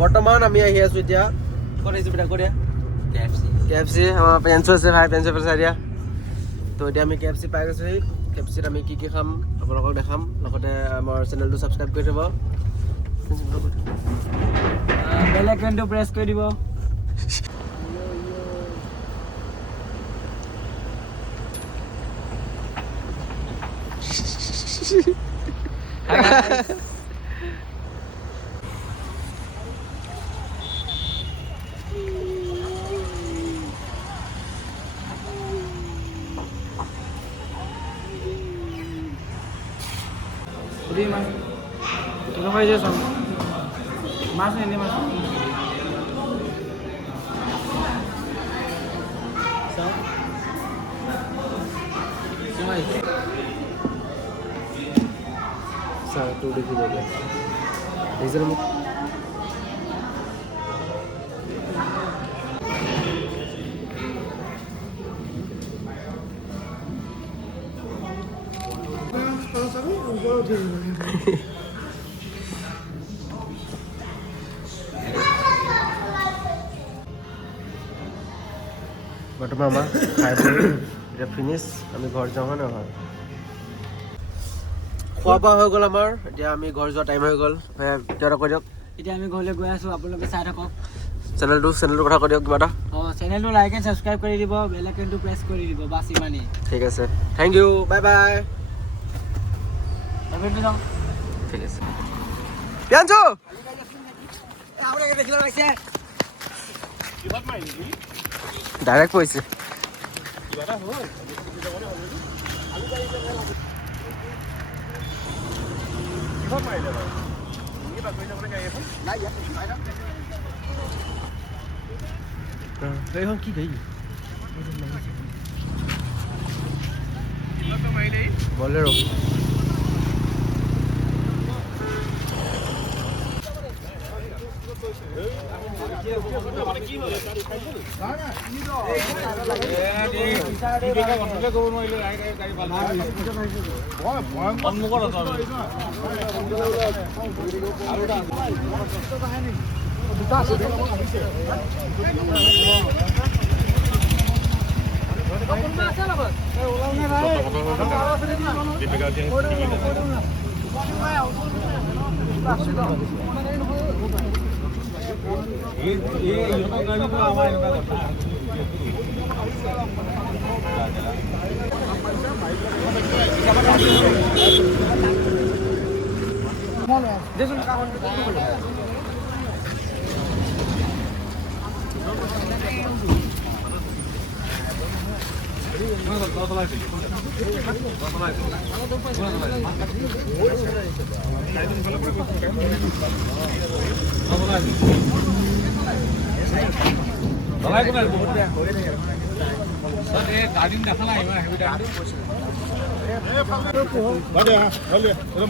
বৰ্তমান আমি আহি আছোঁ এতিয়া ক'ত আহিছোঁ বেটা ক'ত KFC আমাৰ পেঞ্চো আছে ভাই পেঞ্চো পেঞ্চা দিয়া তো এতিয়া আমি KFC পাই গৈছোঁহি KFCত আমি কি কি খাম আপোনালোকক দেখাম লগতে আমাৰ চেনেলটো ছাবস্ক্ৰাইব কৰি থ'ব বেল আইকনটো প্ৰেছ কৰি দিব mas itu aja sama mas ini mas satu dikit aja diesel mu বৰ্তমান আমাৰ খাই এতিয়া ফিনিছ আমি ঘৰ যাওঁ হয় নহয় খোৱা বোৱা হৈ গ'ল আমাৰ এতিয়া আমি ঘৰ যোৱা টাইম হৈ গ'ল কিবা এটা কৈ দিয়ক এতিয়া আমি ঘৰলৈ গৈ আছোঁ আপোনালোকে চাই থাকক চেনেলটোৰ কথা কৈ দিয়ক কিবা এটা চেনেলটো লাইক এণ্ড ছাবস্ক্ৰাইব কৰি দিব বেল আইকনটো প্ৰেছ কৰি দিব বাছ ইমানেই ঠিক আছে থেংক ইউ বাই বাই ঠিক আছে প্ৰিয়াঞ্চু ডাইৰেক্ট পৰিছে এইখন কি গাড়ী বলেৰো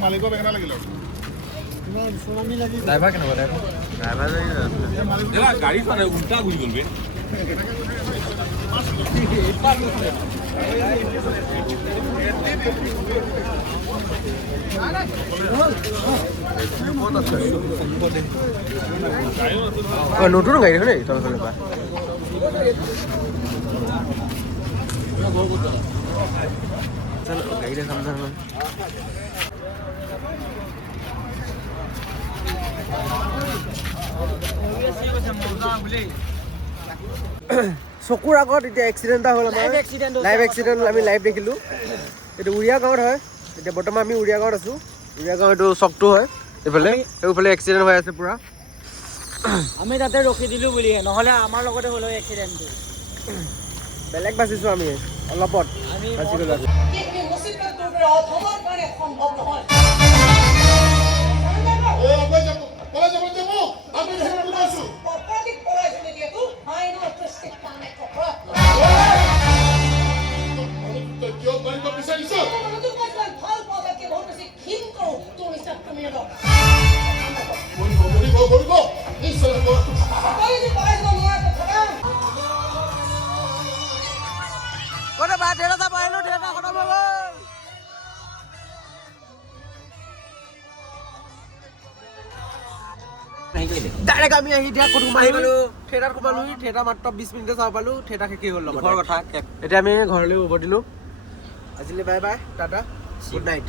মালিকৰ বেঙেনা লাগিলে ড্ৰাইভাৰ কেনেকুৱা ড্ৰাইভাৰ গাড়ী চোৱা নাই উল্টা ঘূৰি গ'ল নতুন গাড়ী দেখোন নেকি তলৰ ফালৰ পৰা গাড়ী দেখাম নহয় চকুৰ আগত এতিয়া এক্সিডেণ্ট এটা হ'ল আমাৰ লাইভ এক্সিডেণ্ট আমি লাইভ দেখিলোঁ এইটো উৰিয়া গাঁৱত হয় এতিয়া বৰ্তমান আমি উৰিয়া গাঁৱত আছোঁ উৰিয়া গাঁও এইটো চকটো হয় এইফালে এক্সিডেণ্ট হৈ আছে পূৰা আমি তাতে ৰখি দিলোঁ বুলি নহ'লে আমাৰ লগতে হ'ল এক্সিডেণ্টটো বেলেগ বাচিছোঁ আমি অলপত বাচি গ'লোঁ ডাইৰেক্ট আমি আহি দিয়া ক'ত সোমাই গ'লো থিয়েটাৰ সোমালোহি থিয়েটাৰ মাত্ৰ 20 মিনিটে চাব পালোঁ থিয়েটাৰ শেষেই হ'ল লগৰ কথা এতিয়া আমি ঘৰলৈ উভতিলোঁ আজিলৈ bye bye Tata good night